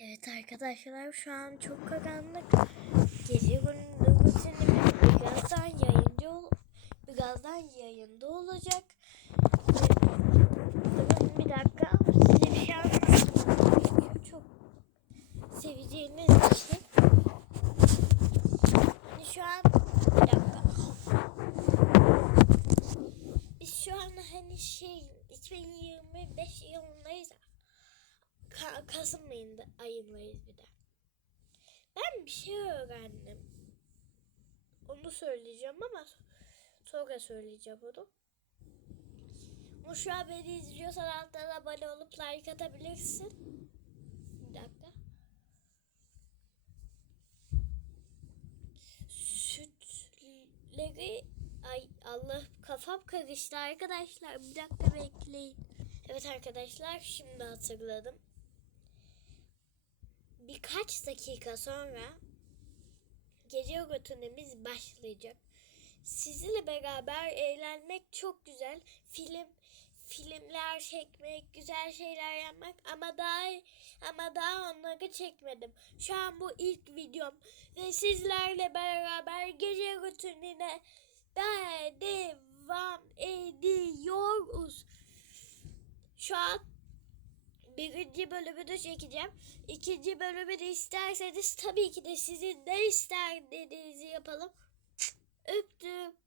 Evet arkadaşlar şu an çok karanlık. Gece gündüz rutinimiz birazdan yayıncı ol birazdan yayında olacak. Bir dakika size bir şey anlatayım. Çok seveceğiniz şey. Hani şu an bir dakika. Biz şu an hani şey 2025 yılındayız. Ka- Kasım ayında ayındayız bir de. Ben bir şey öğrendim. Onu söyleyeceğim ama sonra söyleyeceğim onu. Ama şu an beni izliyorsan alttan abone olup like atabilirsin. Bir dakika. Sütleri ay Allah kafam karıştı arkadaşlar. Bir dakika bekleyin. Evet arkadaşlar şimdi hatırladım. Birkaç dakika sonra gece rutinimiz başlayacak. Sizinle beraber eğlenmek çok güzel. Film filmler çekmek, güzel şeyler yapmak ama daha ama daha onları çekmedim. Şu an bu ilk videom ve sizlerle beraber gece rutinine daha devam ediyoruz. Şu an birinci bölümü de çekeceğim. İkinci bölümü de isterseniz tabii ki de sizin ne istediğinizi yapalım. Öptüm.